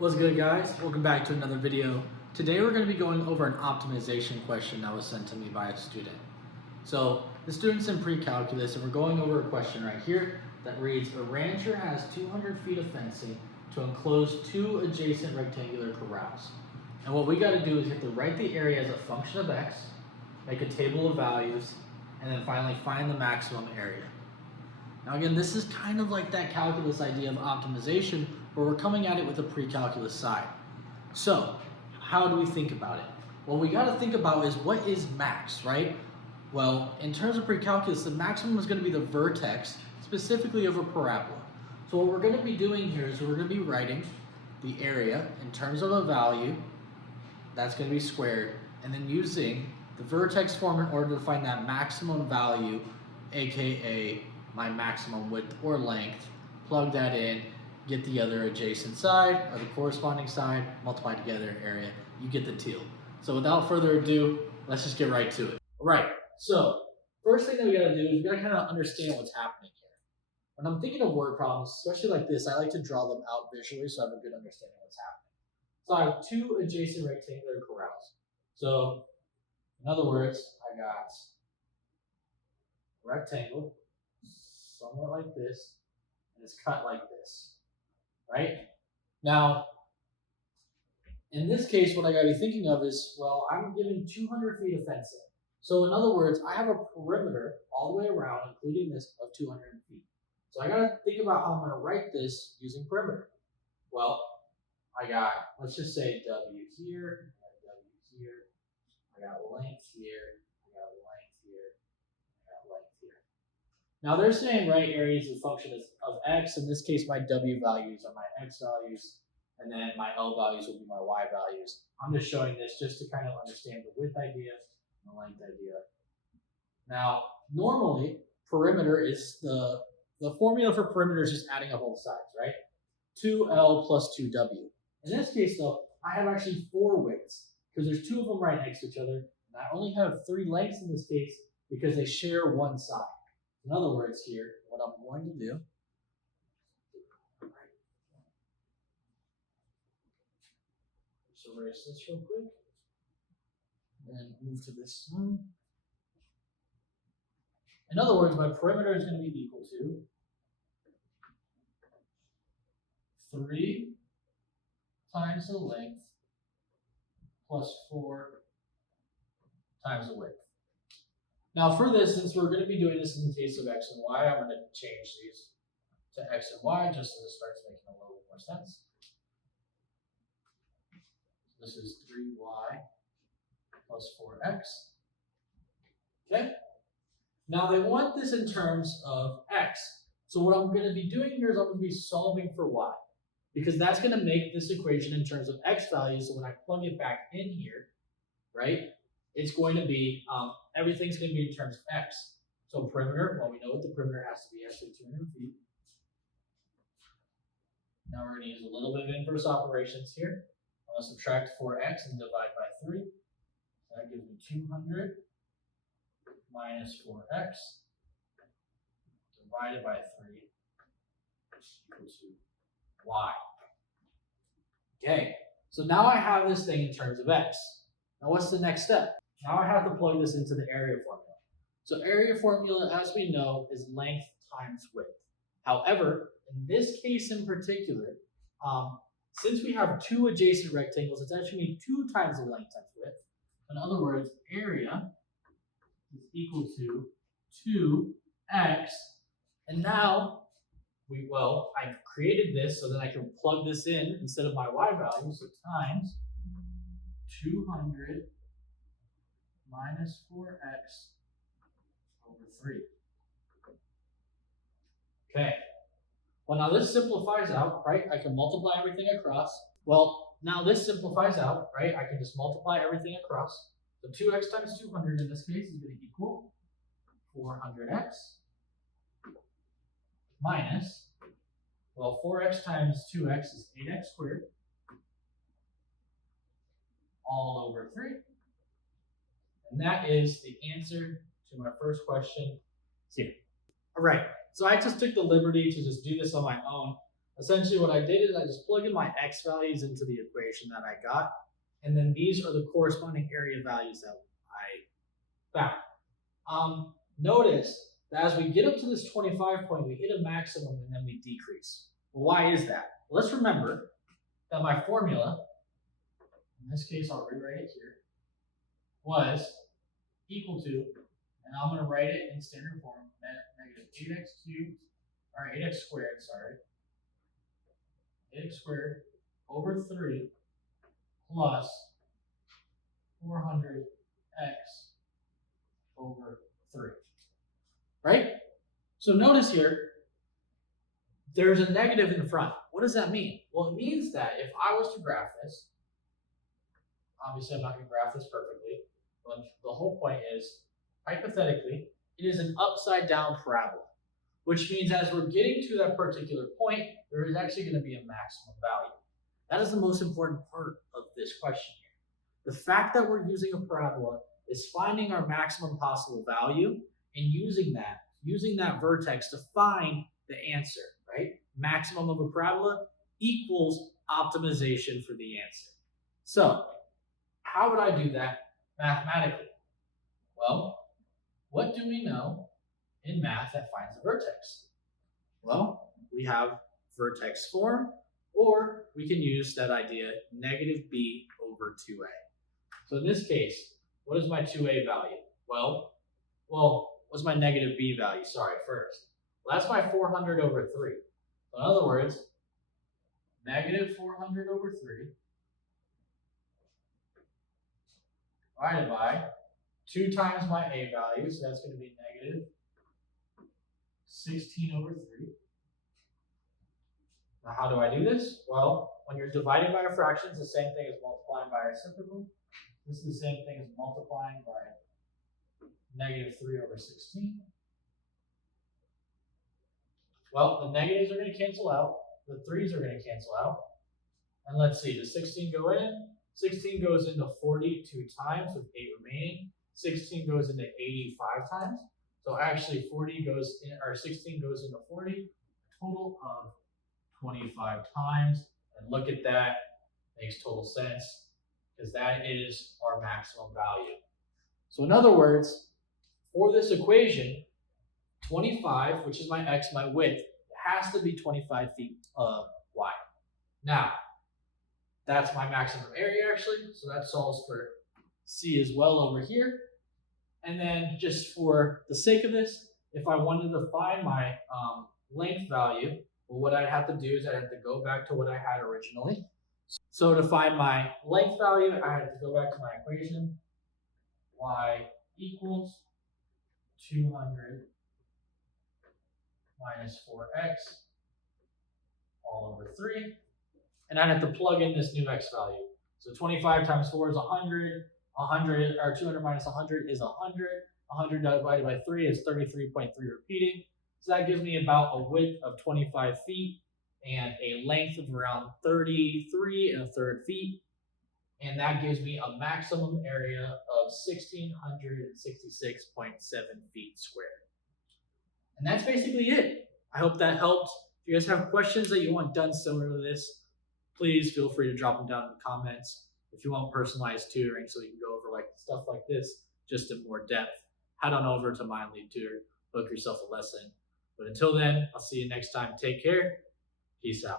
What's good, guys? Welcome back to another video. Today we're going to be going over an optimization question that was sent to me by a student. So the student's in pre-calculus and we're going over a question right here that reads, a rancher has 200 feet of fencing to enclose 2 adjacent rectangular corrals. And what we got to do is you have to write the area as a function of x, make a table of values, and then finally find the maximum area. Now again, this is kind of like that calculus idea of optimization, where we're coming at it with a pre-calculus side. So, how do we think about it? Well, we got to think about is what is max, right? Well, in terms of pre-calculus, the maximum is going to be the vertex, specifically of a parabola. So what we're going to be doing here is we're going to be writing the area in terms of a value, that's going to be squared, and then using the vertex form in order to find that maximum value, aka my maximum width or length, plug that in, get the other adjacent side or the corresponding side, multiply together area, you get the teal. So without further ado, let's just get right to it. All right, so first thing that we gotta do is we gotta kind of understand what's happening here. When I'm thinking of word problems, especially like this, I like to draw them out visually so I have a good understanding of what's happening. So I have 2 adjacent rectangular corrals. So in other words, I got a rectangle, somewhat like this, and it's cut like this. Right? Now, in this case, what I gotta be thinking of is, well, I'm given 200 feet of fencing. So in other words, I have a perimeter all the way around, including this, of 200 feet. So I gotta think about how I'm gonna write this using perimeter. Well, I got, let's just say W here, I got W here, I got length here, I got length here, I got length here. Now they're saying right area is a function of x. In this case, my w values are my x values, and then my L values will be my y values. I'm just showing this just to kind of understand the width idea and the length idea. Now, normally, perimeter is the formula for perimeter is just adding up both sides, right? 2L plus 2W. In this case, though, I have actually 4 widths because there's 2 of them right next to each other, and I only have 3 lengths in this case because they share one side. In other words here, what I'm going to do, just erase this real quick, and then move to this side. In other words, my perimeter is going to be equal to 3 times the length plus 4 times the width. Now for this, since we're going to be doing this in the case of x and y, I'm going to change these to x and y just so it starts making a little bit more sense. This is 3y plus 4x. Okay? Now they want this in terms of x. So what I'm going to be doing here is I'm going to be solving for y, because that's going to make this equation in terms of x values. So when I plug it back in here, right, it's going to be, everything's going to be in terms of x. So perimeter, well, we know what the perimeter has to be, actually 200 feet. Now we're going to use a little bit of inverse operations here. I'm going to subtract 4x and divide by 3. So that gives me 200 minus 4x divided by 3 equal to y. Okay, so now I have this thing in terms of x. Now what's the next step? Now I have to plug this into the area formula. So area formula, as we know, is length times width. However, in this case in particular, since we have 2 adjacent rectangles, it's actually 2 times the length times width. In other words, area is equal to 2x. And now, I've created this so that I can plug this in instead of my y value, so times 200 minus 4x over 3. Okay. Well, now this simplifies out, right? I can multiply everything across. Well, now this simplifies out, right? I can just multiply everything across. So 2x times 200 in this case is going to equal 400x minus, well, 4x times 2x is 8x squared all over 3. And that is the answer to my first question, C. All right, so I just took the liberty to just do this on my own. Essentially what I did is I just plugged in my x values into the equation that I got, and then these are the corresponding area values that I found. Notice that as we get up to this 25 point, we hit a maximum and then we decrease. Well, why is that? Well, let's remember that my formula, in this case I'll rewrite it here, was equal to, and I'm going to write it in standard form, negative 8x cubed, or 8x squared, 8x squared over 3 plus 400x over 3. Right? So notice here, there's a negative in front. What does that mean? Well, it means that if I was to graph this, obviously I'm not going to graph this perfectly, but the whole point is, hypothetically, it is an upside down parabola, which means as we're getting to that particular point, there is actually going to be a maximum value. That is the most important part of this question here. The fact that we're using a parabola is finding our maximum possible value and using that vertex to find the answer, right? Maximum of a parabola equals optimization for the answer. So, how would I do that mathematically? Well, what do we know in math that finds a vertex? Well, we have vertex form, or we can use that idea negative b over 2a. So in this case, what is my 2a value? Well, what's my negative b value? First. Well, that's my 400 over 3. So in other words, negative 400 over 3 divided by 2 times my a value, so that's going to be negative 16 over 3. Now, how do I do this? Well, when you're dividing by a fraction, it's the same thing as multiplying by a reciprocal. This is the same thing as multiplying by negative 3 over 16. Well, the negatives are going to cancel out. The 3's are going to cancel out. And let's see, does 16 go in? 16 goes into 40 2 times with 8 remaining. 16 goes into 85 times. So actually 16 goes into 40, a total of 25 times. And look at that, makes total sense, because that is our maximum value. So in other words, for this equation, 25, which is my x, my width, has to be 25 feet wide. Now, that's my maximum area actually, so that solves for C as well over here. And then just for the sake of this, if I wanted to find my length value, well, what I'd have to do is I'd have to go back to what I had originally. So to find my length value, I had to go back to my equation. Y equals 200 minus 4x all over 3. And I'd have to plug in this new x value. So 25 times 4 is 100. 200 minus 100 is 100. 100 divided by 3 is 33.3 repeating. So that gives me about a width of 25 feet and a length of around 33 1/3 feet. And that gives me a maximum area of 1,666.7 feet squared. And that's basically it. I hope that helped. If you guys have questions that you want done similar to this, please feel free to drop them down in the comments. If you want personalized tutoring so you can go over stuff like this just in more depth, head on over to MindLead Tutor, book yourself a lesson. But until then, I'll see you next time. Take care. Peace out.